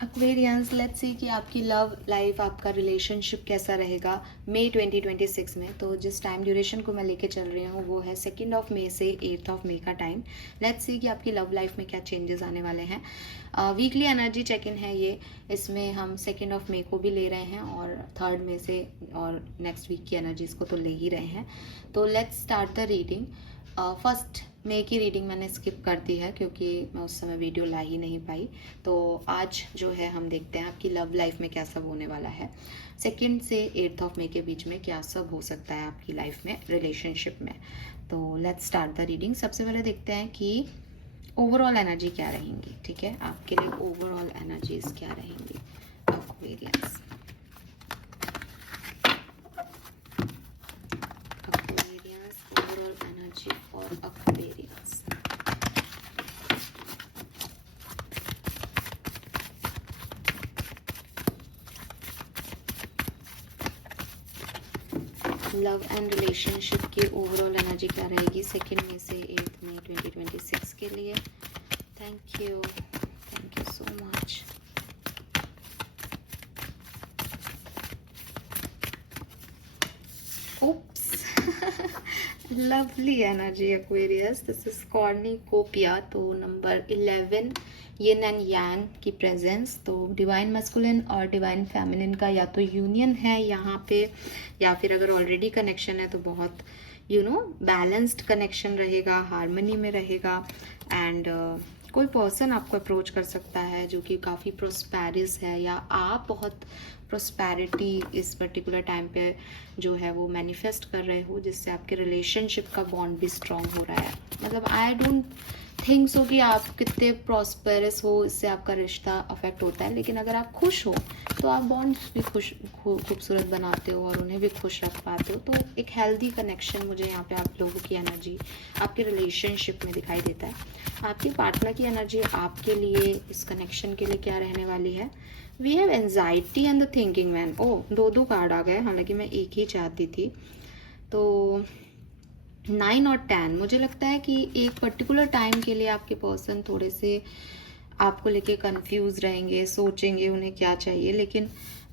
Aquarians, let's see कि आपकी love life, आपका रिलेशनशिप कैसा रहेगा मई 2026 में। तो जिस टाइम ड्यूरेशन को मैं लेके चल रही हूँ वो है 2 मई से 8 मई का टाइम। लेट्स सी कि आपकी लव लाइफ में क्या चेंजेस आने वाले हैं। वीकली एनर्जी चेक इन है ये। इसमें हम 2 मई को भी ले रहे हैं और 3 मई से और नेक्स्ट वीक की एनर्जीज को तो ले ही रहे हैं। तो लेट्स स्टार्ट द रीडिंग। 1 मई की रीडिंग मैंने स्किप कर दी है क्योंकि मैं उस समय वीडियो ला ही नहीं पाई। तो आज जो है हम देखते हैं आपकी लव लाइफ में क्या सब होने वाला है 2 से 8 मई के बीच में, क्या सब हो सकता है आपकी लाइफ में रिलेशनशिप में। तो लेट्स स्टार्ट द रीडिंग। सबसे पहले देखते हैं कि ओवरऑल एनर्जी क्या रहेंगी। ठीक है, आपके लिए ओवरऑल एनर्जीज क्या रहेंगी Aquarians. Overall energy for Aquarians. Love and relationship की ओवरऑल एनर्जी क्या रहेगी 2 मई से 8 मई 2026 के लिए। Thank you so much. Oops lovely energy Aquarius, this is cornucopia. तो नंबर 11 यिन एंड यांग की प्रेजेंस। तो डिवाइन मस्कुलिन और डिवाइन फेमिनिन का या तो यूनियन है यहाँ पे, या फिर अगर ऑलरेडी कनेक्शन है तो बहुत बैलेंस्ड कनेक्शन रहेगा, हार्मनी में रहेगा। एंड कोई पर्सन आपको अप्रोच कर सकता है जो कि काफ़ी प्रोस्पेरिस है, या आप बहुत प्रोस्पैरिटी इस पर्टिकुलर टाइम पे जो है वो मैनिफेस्ट कर रहे हो, जिससे आपके रिलेशनशिप का बॉन्ड भी स्ट्रॉन्ग हो रहा है। मतलब आई डोंट थिंक सो कि आप कितने प्रॉस्पेरस हो इससे आपका रिश्ता अफेक्ट होता है, लेकिन अगर आप खुश हो तो आप बॉन्ड्स भी खूबसूरत बनाते हो और उन्हें भी खुश रख पाते हो। तो एक हेल्दी कनेक्शन मुझे यहाँ पे आप लोगों की एनर्जी आपके रिलेशनशिप में दिखाई देता है। आपके पार्टनर की एनर्जी आपके लिए इस कनेक्शन के लिए क्या रहने वाली है। We have anxiety and the thinking man. Oh, दो कार्ड आ गए, हालांकि मैं एक ही चाहती थी। तो 9 और 10, मुझे लगता है कि एक पर्टिकुलर टाइम के लिए आपके पर्सन थोड़े से आपको लेके कंफ्यूज रहेंगे, सोचेंगे उन्हें क्या चाहिए, लेकिन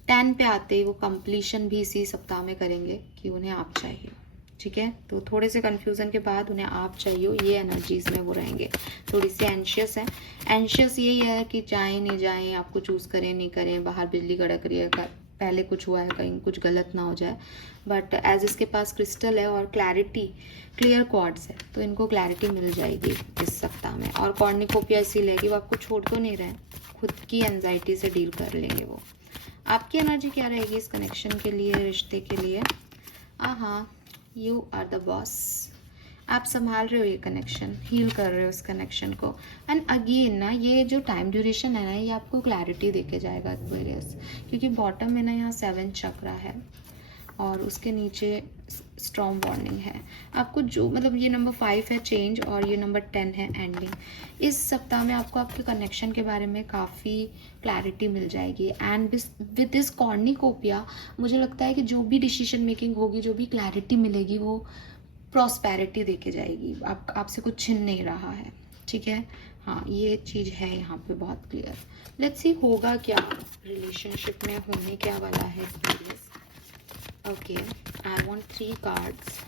10 पे आते ही वो कंप्लीशन भी इसी सप्ताह में करेंगे कि उन्हें आप चाहिए। ठीक है, तो थोड़े से कन्फ्यूज़न के बाद उन्हें आप चाहिए, ये एनर्जीज में वो रहेंगे। थोड़ी सी एंशियस है। एंशियस यही है कि जाएं नहीं जाएं, आपको चूज़ करें नहीं करें, बाहर बिजली कड़क रही है, पहले कुछ हुआ है, कहीं कुछ गलत ना हो जाए। बट एज इसके पास क्रिस्टल है और क्लैरिटी, क्लियर क्वार्ट्स है, तो इनको क्लैरिटी मिल जाएगी इस सप्ताह में। और कॉर्निकोपिया इसीलिए है कि वो आपको छोड़ तो नहीं रहे, खुद की एंजाइटी से डील कर लेंगे वो। आपकी एनर्जी क्या रहेगी इस कनेक्शन के लिए, रिश्ते के लिए। हाँ, यू आर द बॉस। आप संभाल रहे हो ये कनेक्शन, हील कर रहे हो इस कनेक्शन को। एंड अगेन ना, ये जो टाइम ड्यूरेशन है ना, ये आपको क्लैरिटी देके जाएगा एक्वेरियस, क्योंकि बॉटम में ना यहाँ 7 चक्रा है और उसके नीचे स्ट्रॉन्ग बॉन्डिंग है। आपको जो मतलब ये नंबर 5 है चेंज और ये नंबर 10 है एंडिंग। इस सप्ताह में आपको आपके कनेक्शन के बारे में काफ़ी क्लैरिटी मिल जाएगी। एंड विद दिस कॉर्निकोपिया मुझे लगता है कि जो भी डिसीजन मेकिंग होगी, जो भी क्लैरिटी मिलेगी, वो प्रॉस्पेरिटी देके जाएगी। आपसे कुछ छिन नहीं रहा है। ठीक है, हाँ, ये चीज़ है यहाँ पे बहुत क्लियर। लेट्स सी होगा क्या रिलेशनशिप में, होने क्या वाला है। Okay, I want 3 cards.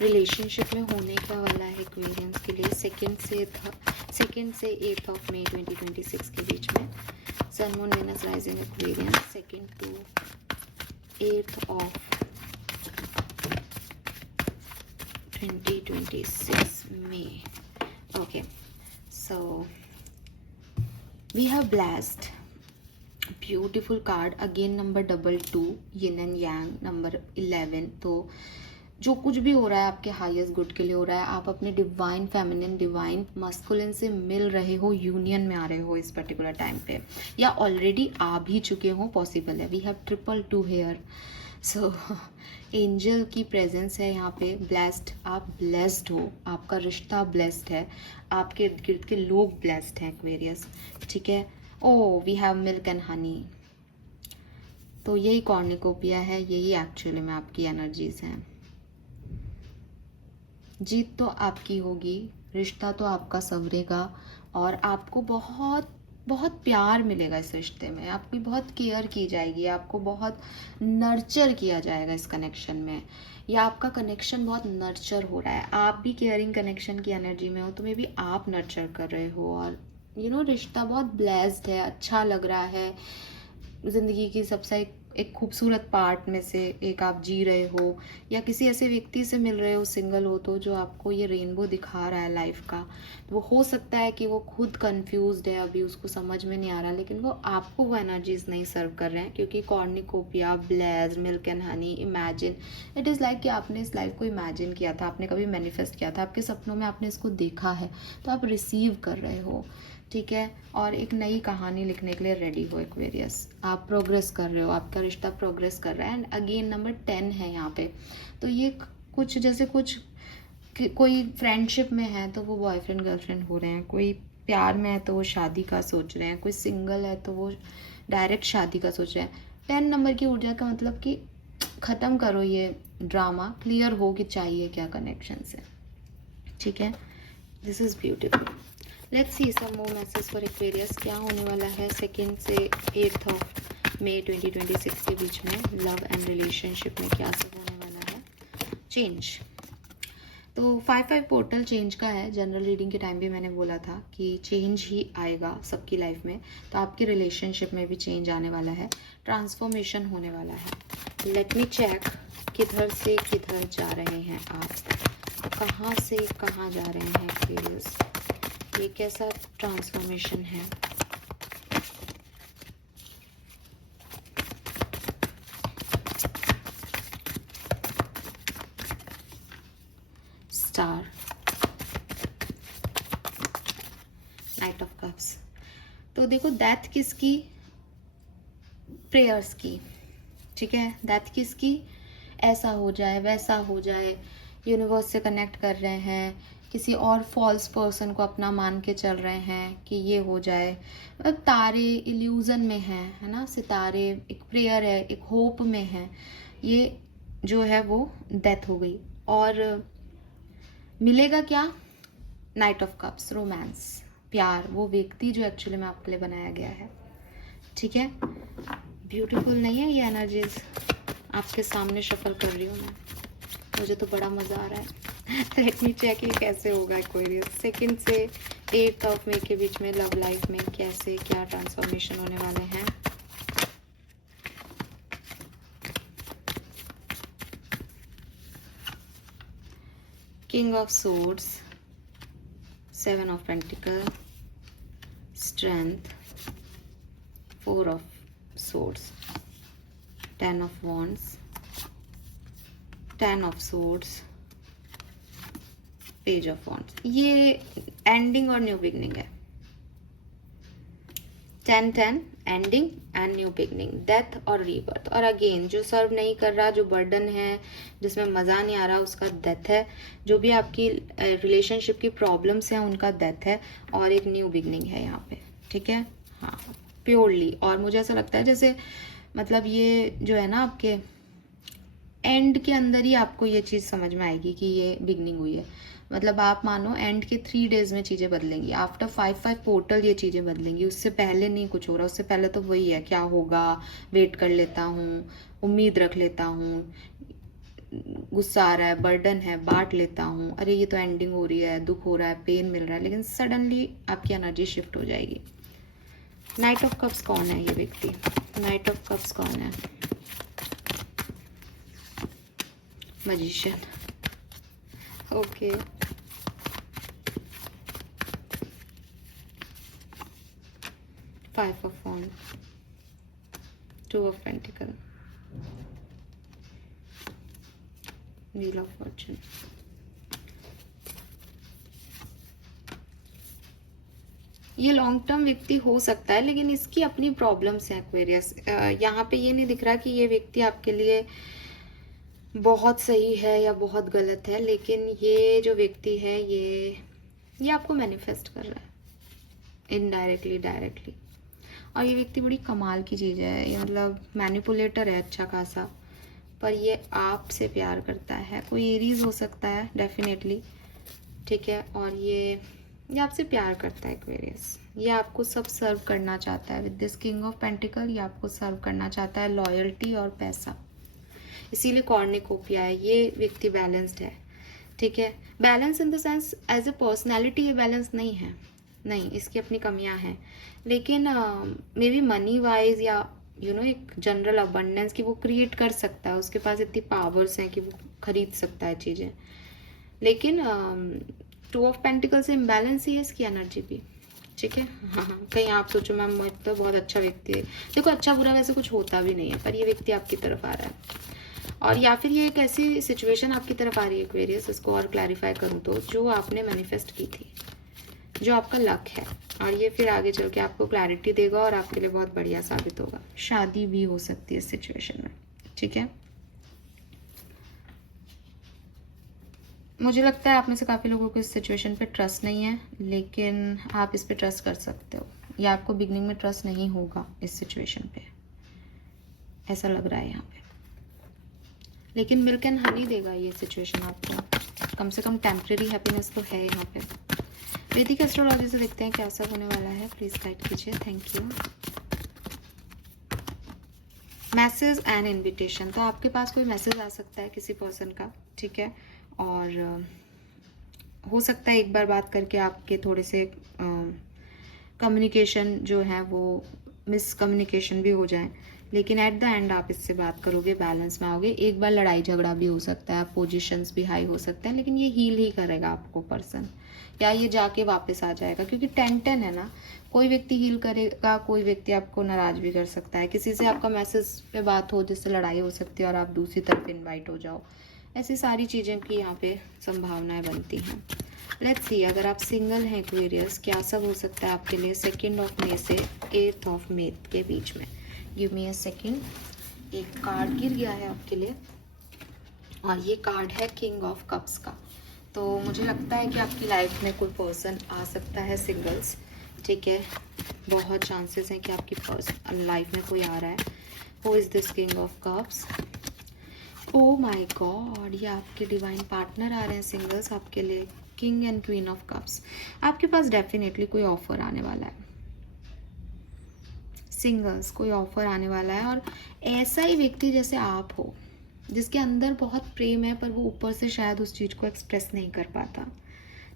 Relationship में होने क्या वाला है एक्वेरियंस के लिए 2 से 8 मई 2026 के बीच में। Sun moon Venus rising Aquarians 2 to 8 2026 May. Okay, so we have blessed, beautiful card again, number 22 yin and yang, number 11। तो जो कुछ भी हो रहा है आपके हाईएस्ट गुड के लिए हो रहा है। आप अपने डिवाइन फेमिनिन, डिवाइन मस्कुलिन से मिल रहे हो, यूनियन में आ रहे हो इस पर्टिकुलर टाइम पे, या ऑलरेडी आ भी चुके हो, पॉसिबल है। We have 222 here. So angel की प्रेजेंस है यहाँ पे। ब्लेस्ड, आप ब्लेस्ड हो, आपका रिश्ता ब्लेस्ड है, आपके इर्द गिर्द के लोग ब्लेस्ड हैं एक्वेरियस। ठीक है। Oh, we have milk and honey. तो यही कॉर्निकोपिया है, यही एक्चुअली में आपकी एनर्जीज हैं। जीत तो आपकी होगी, रिश्ता तो आपका संवरेगा और आपको बहुत बहुत प्यार मिलेगा इस रिश्ते में, आपकी बहुत केयर की जाएगी, आपको बहुत नर्चर किया जाएगा इस कनेक्शन में, या आपका कनेक्शन बहुत नर्चर हो रहा है, आप भी केयरिंग कनेक्शन की एनर्जी में हो तो मे बी आप नर्चर कर रहे हो, और रिश्ता बहुत ब्लेस्ड है, अच्छा लग रहा है, ज़िंदगी की सबसे एक खूबसूरत पार्ट में से एक आप जी रहे हो, या किसी ऐसे व्यक्ति से मिल रहे हो, सिंगल हो तो, जो आपको ये रेनबो दिखा रहा है लाइफ का। वो हो सकता है कि वो खुद कंफ्यूज्ड है, अभी उसको समझ में नहीं आ रहा, लेकिन वो आपको वो एनर्जीज नहीं सर्व कर रहे हैं, क्योंकि cornucopia, blaze, milk and honey, imagine, it is like कि आपने इस लाइफ को इमेजिन किया था, आपने कभी मैनिफेस्ट किया था, आपके सपनों में आपने इसको देखा है, तो आप रिसीव कर रहे हो, ठीक है। और एक नई कहानी लिखने के लिए रेडी हो एक्वेरियस, आप प्रोग्रेस कर रहे हो, आपका रिश्ता प्रोग्रेस कर रहा है। एंड अगेन नंबर 10 है यहाँ पे, तो ये कुछ जैसे कुछ कोई फ्रेंडशिप में है तो वो बॉयफ्रेंड गर्लफ्रेंड हो रहे हैं, कोई प्यार में है तो वो शादी का सोच रहे हैं, कोई सिंगल है तो वो डायरेक्ट शादी का सोच रहे हैं। 10 नंबर की ऊर्जा का मतलब कि ख़त्म करो ये ड्रामा, क्लियर हो कि चाहिए क्या कनेक्शन से, ठीक है। This is beautiful. Let's see some more message for Aquarius, क्या होने वाला है 2 से 8 ऑफ मई 2026 के बीच में, लव एंड रिलेशनशिप में क्या सब होने वाला है। चेंज, तो 5-5 पोर्टल चेंज का है। जनरल रीडिंग के टाइम भी मैंने बोला था कि चेंज ही आएगा सबकी लाइफ में, तो आपके रिलेशनशिप में भी चेंज आने वाला है, ट्रांसफॉर्मेशन होने वाला है। लेट मी चेक, किधर से किधर जा रहे हैं आप, कहाँ से कहाँ जा रहे हैं एक्वेरियस, ये कैसा ट्रांसफॉर्मेशन है। स्टार, नाइट ऑफ कप्स, तो देखो डेथ किसकी, प्रेयर्स की, ठीक है। डेथ किसकी, ऐसा हो जाए वैसा हो जाए, यूनिवर्स से कनेक्ट कर रहे हैं, किसी और फॉल्स पर्सन को अपना मान के चल रहे हैं कि ये हो जाए, मतलब तारे इल्यूजन में हैं, है ना, सितारे एक प्रेयर है, एक होप में है, ये जो है वो डेथ हो गई। और मिलेगा क्या, नाइट ऑफ कप्स, रोमांस, प्यार, वो व्यक्ति जो एक्चुअली में आपके लिए बनाया गया है, ठीक है। ब्यूटीफुल नहीं है ये एनर्जीज, आपके सामने शफल कर रही हूँ मैं, मुझे तो बड़ा मज़ा आ रहा है। लेट मी चेक ये कैसे होगा एक्वेरियस 2 से 8 ऑफ मई के बीच में, लव लाइफ में कैसे क्या ट्रांसफॉर्मेशन होने वाले हैं। King of swords, 7 of pentacle, strength, 4 of swords, 10 of wands, 10 of swords, page of wands. ये एंडिंग और न्यू बिगनिंग है। 10-10 ending and new beginning, death और रीबर्थ। और अगेन जो सर्व नहीं कर रहा, जो बर्डन है, जिसमें मज़ा नहीं आ रहा, उसका डेथ है। जो भी आपकी रिलेशनशिप की प्रॉब्लम्स हैं उनका डेथ है, और एक न्यू बिगनिंग है यहाँ पे, ठीक है। हाँ, प्योरली। और मुझे ऐसा लगता है जैसे मतलब ये जो है ना, आपके एंड के अंदर ही आपको ये चीज़ समझ में आएगी कि ये बिगनिंग हुई है। मतलब आप मानो एंड के 3 डेज में चीज़ें बदलेंगी, आफ्टर 5-5 पोर्टल ये चीज़ें बदलेंगी, उससे पहले नहीं कुछ हो रहा। उससे पहले तो वही है, क्या होगा, वेट कर लेता हूँ, उम्मीद रख लेता हूँ, गुस्सा आ रहा है, बर्डन है, बांट लेता हूँ, अरे ये तो एंडिंग हो रही है, दुख हो रहा है, पेन मिल रहा है, लेकिन सडनली आपकी एनर्जी शिफ्ट हो जाएगी। नाइट ऑफ कप्स कौन है ये व्यक्ति, नाइट ऑफ कप्स कौन है, magician, okay. Five of wands, 2 of pentacle, wheel of Fortune. ये लॉन्ग टर्म व्यक्ति हो सकता है, लेकिन इसकी अपनी प्रॉब्लम्स हैं एक्वेरियस। यहाँ पे ये नहीं दिख रहा कि ये व्यक्ति आपके लिए बहुत सही है या बहुत गलत है, लेकिन ये जो व्यक्ति है ये आपको मैनिफेस्ट कर रहा है इनडायरेक्टली, डायरेक्टली। और ये व्यक्ति बड़ी कमाल की चीज़ है, ये मतलब मैनिपुलेटर है अच्छा खासा, पर ये आपसे प्यार करता है। कोई एरीज हो सकता है डेफिनेटली, ठीक है। और ये ये आपसे प्यार करता है एक्वेरियस, ये आपको सब सर्व करना चाहता है with this king of pentacle. ये आपको सर्व करना चाहता है लॉयल्टी और पैसा, इसीलिए कॉर्निकोपिया है। ये व्यक्ति बैलेंस्ड है, ठीक है। Balance in the sense as a personality ये बैलेंस नहीं है, नहीं, इसकी अपनी कमियां हैं, लेकिन मे बी मनी वाइज या एक जनरल अबंडेंस की वो क्रिएट कर सकता है, उसके पास इतनी पावर्स हैं कि वो खरीद सकता है चीज़ें। लेकिन टू ऑफ पेंटिकल से इम्बैलेंस ही है इसकी एनर्जी भी, ठीक है। हाँ, कहीं आप सोचो मैम मैं तो बहुत अच्छा व्यक्ति है, देखो अच्छा बुरा वैसे कुछ होता भी नहीं है, पर ये व्यक्ति आपकी तरफ आ रहा है। और या फिर ये एक ऐसी सिचुएशन आपकी तरफ आ रही है एक्वेरियस, इसको और क्लैरिफाई करूँ तो, जो आपने मैनिफेस्ट की थी, जो आपका लक है, और ये फिर आगे चल के आपको क्लैरिटी देगा और आपके लिए बहुत बढ़िया साबित होगा। शादी भी हो सकती है इस सिचुएशन में, ठीक है। मुझे लगता है आप में से काफ़ी लोगों को इस सिचुएशन पे ट्रस्ट नहीं है, लेकिन आप इस पे ट्रस्ट कर सकते हो, या आपको बिगनिंग में ट्रस्ट नहीं होगा इस सिचुएशन पे, ऐसा लग रहा है यहाँ पे। लेकिन मिल्क एंड हनी देगा ये सिचुएशन आपको, कम से कम टेम्परेरी हैप्पीनेस तो है यहाँ पे। वैदिक एस्ट्रोलॉजी से देखते हैं क्या सब होने वाला है, प्लीज़ गाइड कीजिए, thank you. Message and invitation, तो आपके पास कोई मैसेज आ सकता है किसी पर्सन का, ठीक है। और हो सकता है एक बार बात करके आपके थोड़े से कम्युनिकेशन जो है वो मिसकम्युनिकेशन भी हो जाए, लेकिन एट द एंड आप इससे बात करोगे, बैलेंस में आओगे। एक बार लड़ाई झगड़ा भी हो सकता है, पोजीशंस भी हाई हो सकते हैं, लेकिन ये हील ही करेगा आपको पर्सन, या ये जाके वापस आ जाएगा, क्योंकि 10-10 है ना। कोई व्यक्ति हील करेगा, कोई व्यक्ति आपको नाराज भी कर सकता है, किसी से आपका मैसेज पे बात हो जिससे लड़ाई हो सकती है और आप दूसरी तरफ इन्वाइट हो जाओ, ऐसी सारी चीज़ें की यहाँ पे संभावनाएं बनती हैं। लेट्स सी, अगर आप सिंगल हैं एक्वेरियस, क्या सब हो सकता है आपके लिए 2 मई से 8 मई के बीच में। गिव मी अ सेकेंड, एक कार्ड गिर गया है आपके लिए, और ये कार्ड है किंग ऑफ कप्स का। तो मुझे लगता है कि आपकी लाइफ में कोई पर्सन आ सकता है सिंगल्स, ठीक है। बहुत चांसेस हैं कि आपकी लाइफ में कोई आ रहा है। Who is this king of cups? Oh my God, ये आपके डिवाइन पार्टनर आ रहे हैं सिंगल्स आपके लिए, king and queen of cups. आपके पास डेफिनेटली कोई ऑफर आने वाला है सिंगल्स, कोई ऑफर आने वाला है, और ऐसा ही व्यक्ति जैसे आप हो, जिसके अंदर बहुत प्रेम है, पर वो ऊपर से शायद उस चीज़ को एक्सप्रेस नहीं कर पाता,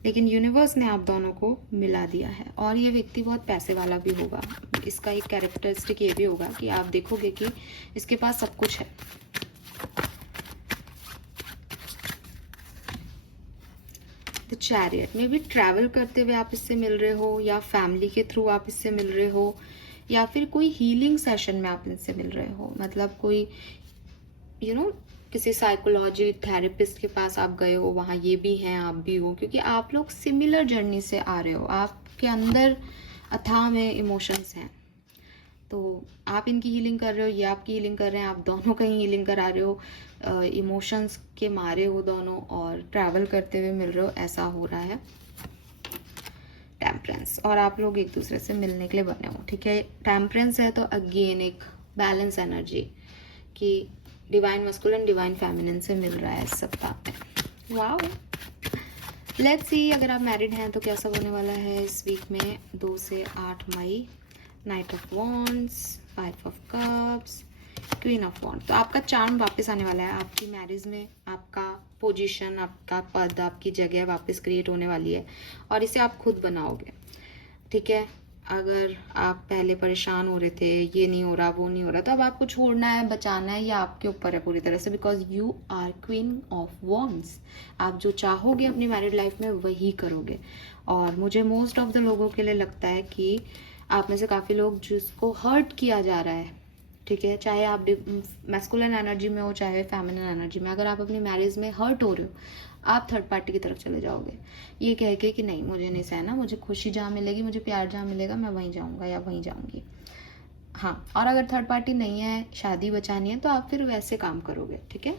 लेकिन यूनिवर्स ने आप दोनों को मिला दिया है। और ये व्यक्ति बहुत पैसे वाला भी होगा, इसका एक कैरेक्टरिस्टिक ये भी होगा कि आप देखोगे कि इसके पास सब कुछ है। द चैरियट में भी ट्रैवल करते हुए आप इससे मिल रहे हो, या फैमिली के थ्रू आप इससे मिल रहे हो, या फिर कोई हीलिंग सेशन में आप इनसे मिल रहे हो, मतलब कोई किसी साइकोलॉजी थेरेपिस्ट के पास आप गए हो, वहाँ ये भी हैं, आप भी हो, क्योंकि आप लोग सिमिलर जर्नी से आ रहे हो, आपके अंदर अथाह में इमोशंस हैं, तो आप इनकी हीलिंग कर रहे हो, ये आपकी हीलिंग कर रहे हैं, आप दोनों कहीं हीलिंग करा रहे हो, इमोशंस के मारे हो दोनों, और ट्रैवल करते हुए मिल रहे हो, ऐसा हो रहा है। टेम्परेंस, और आप लोग एक दूसरे से मिलने के लिए बने हो, ठीक है। टेम्परेंस है तो अगेन एक बैलेंस एनर्जी कि डिवाइन मस्कुलिन डिवाइन फेमिनिन से मिल रहा है इस सप्ताह में। वाओ, लेट्स सी, अगर आप मैरिड हैं तो क्या सब होने वाला है इस वीक में 2 से 8 मई। Knight of wands, 5 of cups, queen of wand. तो आपका चार्म वापस आने वाला है, आपकी मैरिज में आपका पोजीशन, आपका पद, आपकी जगह वापस क्रिएट होने वाली है, और इसे आप खुद बनाओगे, ठीक है। अगर आप पहले परेशान हो रहे थे, ये नहीं हो रहा, वो नहीं हो रहा, तो अब आपको छोड़ना है, बचाना है, ये आपके ऊपर है पूरी तरह से, because you are queen of wands. आप जो चाहोगे अपनी मैरिड लाइफ में वही करोगे। और मुझे मोस्ट ऑफ द लोगों के लिए लगता है कि आप में से काफ़ी लोग जिसको हर्ट किया जा रहा है, ठीक है, चाहे आप मैस्कुलिन एनर्जी में हो चाहे फेमिनिन एनर्जी में, अगर आप अपनी मैरिज में हर्ट हो रहे हो, आप थर्ड पार्टी की तरफ चले जाओगे, ये कह के कि नहीं मुझे नहीं सहना, मुझे खुशी जहाँ मिलेगी, मुझे प्यार जहाँ मिलेगा, मैं वहीं जाऊँगा या वहीं जाऊँगी। हाँ, और अगर थर्ड पार्टी नहीं है, शादी बचानी है, तो आप फिर वैसे काम करोगे, ठीक है,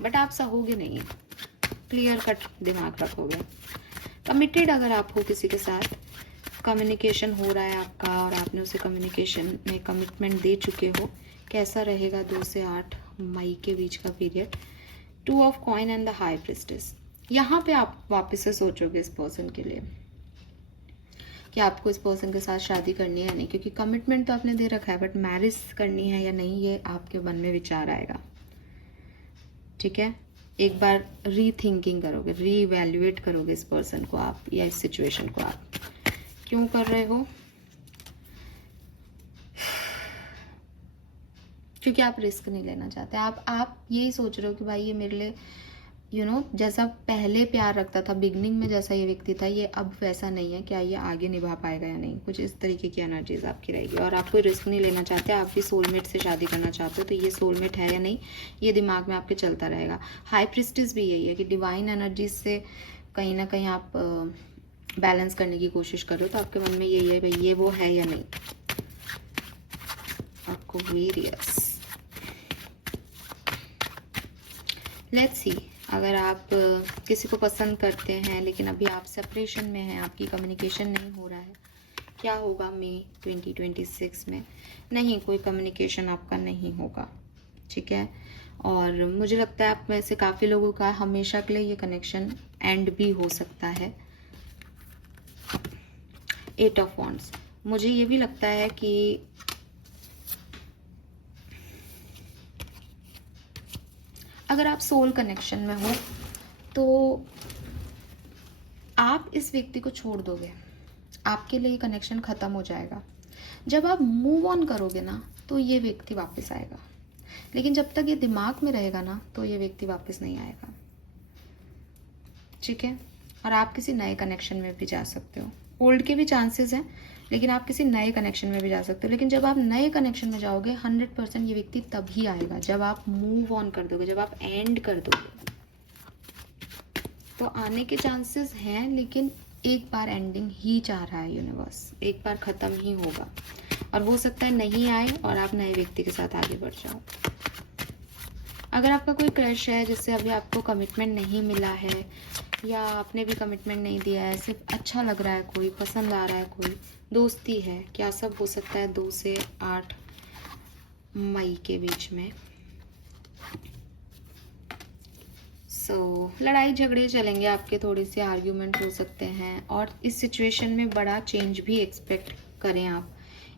बट आप सहोगे नहीं, क्लियर कट दिमाग रखोगे। कमिटेड अगर आप हो किसी के साथ, कम्युनिकेशन हो रहा है आपका और आपने उसे कम्युनिकेशन में कमिटमेंट दे चुके हो, कैसा रहेगा 2 से 8 मई के बीच का period. 2 of coin and the high priestess, यहाँ पे आप वापस से सोचोगे इस पर्सन के लिए, कि आपको इस पर्सन के साथ शादी करनी है या नहीं, क्योंकि कमिटमेंट तो आपने दे रखा है, बट मैरिज करनी है या नहीं ये आपके मन में विचार आएगा। ठीक है, एक बार रीथिंकिंग करोगे, रीइवैल्यूएट करोगे इस पर्सन को आप या इस सिचुएशन को आप क्यों कर रहे हो, क्योंकि आप रिस्क नहीं लेना चाहते। आप यही सोच रहे हो कि भाई ये मेरे लिए जैसा पहले प्यार रखता था बिगनिंग में, जैसा ये व्यक्ति था, ये अब वैसा नहीं है, क्या ये आगे निभा पाएगा या नहीं, कुछ इस तरीके की एनर्जीज आपकी रहेगी। और आप कोई रिस्क नहीं लेना चाहते, आप भी सोलमेट से शादी करना चाहते हो, तो ये सोलमेट है या नहीं ये दिमाग में आपके चलता रहेगा। हाई प्रिस्टिस भी यही है कि डिवाइन एनर्जीज से कहीं ना कहीं आप बैलेंस करने की कोशिश कर रहे हो, तो आपके मन में यही है भाई ये वो है या नहीं। एक्वेरियस, लेट्स सी, अगर आप किसी को पसंद करते हैं लेकिन अभी आप सेपरेशन में हैं, आपकी कम्युनिकेशन नहीं हो रहा है, क्या होगा मई 2026 में? नहीं, कोई कम्युनिकेशन आपका नहीं होगा। ठीक है, और मुझे लगता है आप में से काफ़ी लोगों का हमेशा के लिए ये कनेक्शन एंड भी हो सकता है। 8 ऑफ वॉन्ड्स, मुझे ये भी लगता है कि अगर आप सोल कनेक्शन में हो तो आप इस व्यक्ति को छोड़ दोगे, आपके लिए कनेक्शन खत्म हो जाएगा। जब आप मूव ऑन करोगे ना तो ये व्यक्ति वापस आएगा, लेकिन जब तक ये दिमाग में रहेगा ना तो ये व्यक्ति वापस नहीं आएगा। ठीक है, और आप किसी नए कनेक्शन में भी जा सकते हो, ओल्ड के भी चांसेस हैं, लेकिन आप किसी नए कनेक्शन में भी जा सकते हो। लेकिन जब आप नए कनेक्शन में जाओगे 100% ये व्यक्ति तभी आएगा जब आप मूव ऑन कर दोगे, जब आप एंड कर दोगे। तो आने के चांसेस हैं, लेकिन एक बार एंडिंग ही चाह रहा है यूनिवर्स, एक बार ख़त्म ही होगा। और हो सकता है नहीं आए और आप नए व्यक्ति के साथ आगे बढ़ जाओ। अगर आपका कोई क्रश है जिससे अभी आपको कमिटमेंट नहीं मिला है, या आपने भी कमिटमेंट नहीं दिया है, सिर्फ अच्छा लग रहा है, कोई पसंद आ रहा है, कोई दोस्ती है, क्या सब हो सकता है 2 से 8 मई के बीच में। लड़ाई झगड़े चलेंगे आपके, थोड़े से आर्ग्यूमेंट हो सकते हैं, और इस सिचुएशन में बड़ा चेंज भी एक्सपेक्ट करें आप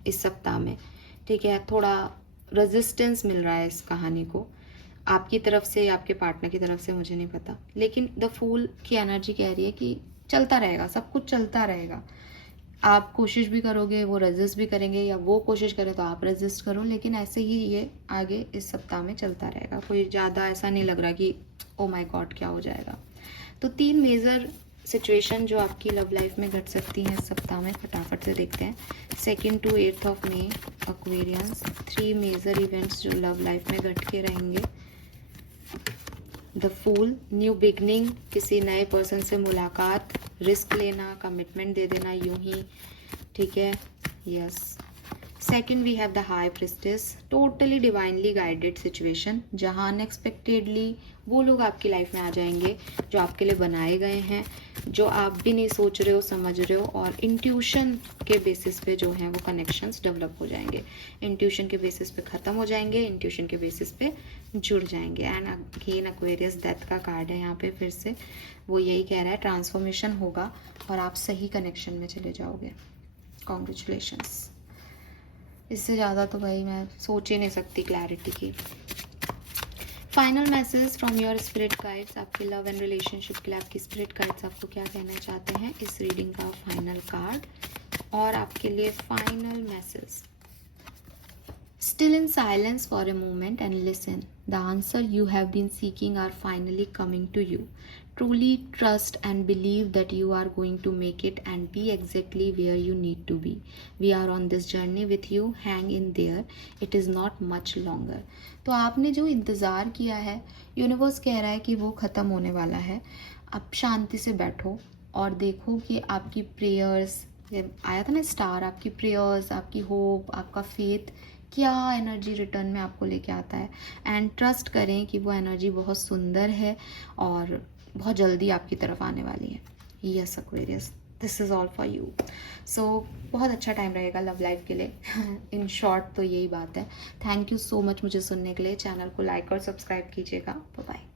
इस सप्ताह में। ठीक है, थोड़ा रेजिस्टेंस मिल रहा है इस कहानी को आपकी तरफ से या आपके पार्टनर की तरफ से, मुझे नहीं पता, लेकिन द फूल की एनर्जी कह रही है कि चलता रहेगा, सब कुछ चलता रहेगा। आप कोशिश भी करोगे, वो रेजिस्ट भी करेंगे, या वो कोशिश करे तो आप रेजिस्ट करो, लेकिन ऐसे ही ये आगे इस सप्ताह में चलता रहेगा। कोई ज़्यादा ऐसा नहीं लग रहा कि ओ माय गॉड क्या हो जाएगा। तो 3 मेजर सिचुएशन जो आपकी लव लाइफ में घट सकती हैं इस सप्ताह में, फटाफट से देखते हैं। 2 to 8 of May Aquarians, 3 major events जो लव लाइफ में घट के रहेंगे। द फूल, न्यू बिगनिंग, किसी नए पर्सन से मुलाकात, रिस्क लेना, कमिटमेंट दे देना यूं ही। ठीक है, yes. Second we have the high priestess, totally divinely guided situation, जहाँ अनएक्सपेक्टेडली वो लोग आपकी लाइफ में आ जाएंगे जो आपके लिए बनाए गए हैं, जो आप भी नहीं सोच रहे हो, समझ रहे हो, और इंट्यूशन के बेसिस पे जो हैं वो कनेक्शंस डेवलप हो जाएंगे, इंट्यूशन के बेसिस पे ख़त्म हो जाएंगे, इंट्यूशन के बेसिस पे जुड़ जाएंगे। एंड अगेन एक्वेरियस डेथ का कार्ड है यहाँ पे, फिर से वो यही कह रहा है ट्रांसफॉर्मेशन होगा और आप सही कनेक्शन में चले जाओगे। कॉन्ग्रेचुलेशंस। इससे ज़्यादा तो भाई मैं सोच ही नहीं सकती क्लैरिटी की। Final message from your spirit guides, आपके लव एंड रिलेशनशिप के लिए आपकी स्पिरिट गाइड्स आपको क्या कहना चाहते हैं इस रीडिंग का फाइनल कार्ड, और आपके लिए final message. Still in silence for a moment and listen. The answer you have been seeking are finally coming to you. Truly trust and believe that you are going to make it and be exactly where you need to be. We are on this journey with you. Hang in there. It is not much longer. तो आपने जो इंतज़ार किया है, universe कह रहा है कि वो ख़त्म होने वाला है। अब शांति से बैठो और देखो कि आपकी प्रेयर्स, आया था ना स्टार, आपकी प्रेयर्स, आपकी होप, आपका फेथ क्या एनर्जी रिटर्न में आपको लेके आता है। एंड ट्रस्ट करें कि वो एनर्जी बहुत सुंदर है और बहुत जल्दी आपकी तरफ आने वाली है। Yes Aquarius, this is all for you. So बहुत अच्छा टाइम रहेगा लव लाइफ के लिए। इन शॉर्ट तो यही बात है। थैंक यू सो मच मुझे सुनने के लिए। चैनल को लाइक और सब्सक्राइब कीजिएगा। Bye bye.